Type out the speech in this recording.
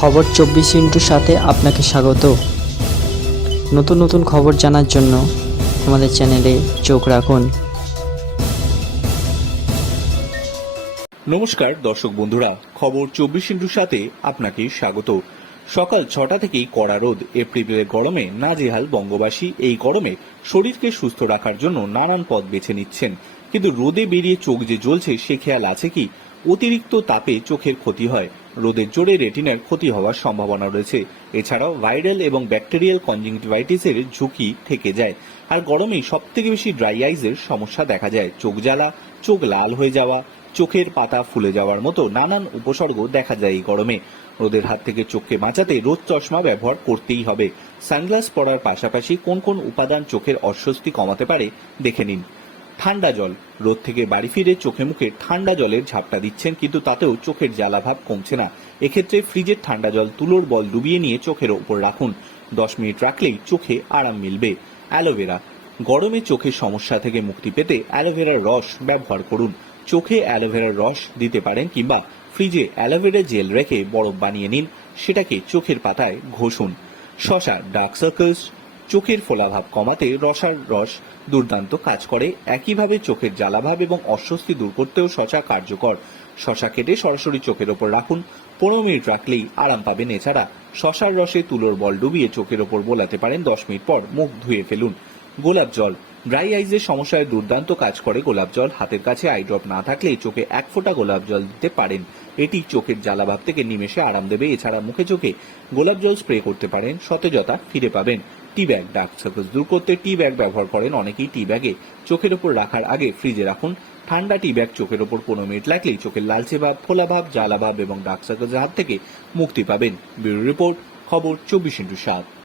খবর চব্বিশ ইন্টুর সাথে আপনাকে স্বাগত। নতুন নতুন খবর জানার জন্য আমাদের চ্যানেলে চোখ রাখুন। নমস্কার দর্শক বন্ধুরা, খবর চব্বিশ ইন্টুর সাথে আপনাকে স্বাগত। সকাল ছটা থেকেই কড়া রোদ, এপ্রিলের গরমে নাজেহাল বঙ্গবাসী এই গরমে শরীরকে সুস্থ রাখার জন্য নানান পথ বেছে নিচ্ছেন। কিন্তু রোদে বেরিয়ে চোখ যে জ্বলছে, সে খেয়াল আছে কি? অতিরিক্ত তাপে চোখের ক্ষতি হয়। রোদের জোরে রেটিনার ক্ষতি হওয়ার সম্ভাবনা রয়েছে। এছাড়াও ভাইরাল এবং ব্যাকটেরিয়াল কনজিংটিভাইটিসের ঝুঁকি থেকে যায়। আর গরমেই সব থেকে বেশি ড্রাই আইজের সমস্যা দেখা যায়। চোখ জ্বালা, চোখ লাল হয়ে যাওয়া, চোখের পাতা ফুলে যাওয়ার মতো নানান উপসর্গ দেখা যায় এই গরমে। রোদের হাত থেকে চোখকে বাঁচাতে রোদ চশমা ব্যবহার করতেই হবে। সানগ্লাস পরার পাশাপাশি কোন কোন উপাদান চোখের অস্বস্তি কমাতে পারে, দেখে নিন। ঠান্ডা জল। রোদ থেকে বাড়ি ফিরে চোখে মুখে ঠান্ডা জলের ঝাপটা দিচ্ছেন, কিন্তু তাতেও চোখের জ্বালাভাব কমছে না। এক্ষেত্রে ফ্রিজের ঠান্ডা জল তুলোর বল ডুবিয়ে নিয়ে চোখের ওপর রাখুন। দশ মিনিট রাখলেই চোখে আরাম মিলবে। অ্যালোভেরা। গরমে চোখের সমস্যা থেকে মুক্তি পেতে অ্যালোভেরার রস ব্যবহার করুন। চোখে অ্যালোভেরার রস দিতে পারেন কিংবা ফ্রিজে অ্যালোভেরা জেল রেখে বরফ বানিয়ে নিন, সেটাকে চোখের পাতায় ঘষুন। শশা, ডার্ক সার্কেলস চোখের ফোলাভাব কমাতে রসার রস দুর্দান্ত কাজ করে। একইভাবে চোখের জ্বালাভাব এবং অস্বস্তি দূর করতেও শশা কার্যকর। শশা কেটে সরাসরি চোখের ওপর রাখুন। পনেরো মিনিট রাখলেই আরাম পাবেন এছাড়া। শশার রসে তুলোর বল ডুবিয়ে চোখের ওপর বোলাতে পারেন দশ মিনিট পর মুখ ধুয়ে ফেলুন। গোলাপ জল। ড্রাই আইজের সমস্যায় দুর্দান্ত কাজ করে গোলাপ জল। হাতের কাছে আই ড্রপ না থাকলে চোখে এক ফোঁটা গোলাপ জল দিতে পারেন। এটি চোখের জ্বালাভাব থেকে নিমেষে আরাম দেবে। এছাড়া মুখে চোখে গোলাপ জল স্প্রে করতে পারেন। সতেজতা ফিরে পাবেন। টি ব্যাগ ডার্ক সার্কেলস দূর করতে টি ব্যাগ ব্যবহার করেন অনেকেই টি ব্যাগে চোখের ওপর রাখার আগে ফ্রিজে রাখুন। ঠান্ডা টি ব্যাগ চোখের ওপর পনেরো মিনিট লাগলেই চোখের লালচে ভাব, ফোলা ভাব, জ্বালা ভাব এবং ডার্ক সার্কেলসের হাত থেকে মুক্তি পাবেন। ব্যুরো রিপোর্ট, খবর চব্বিশ ইন্টু সাত।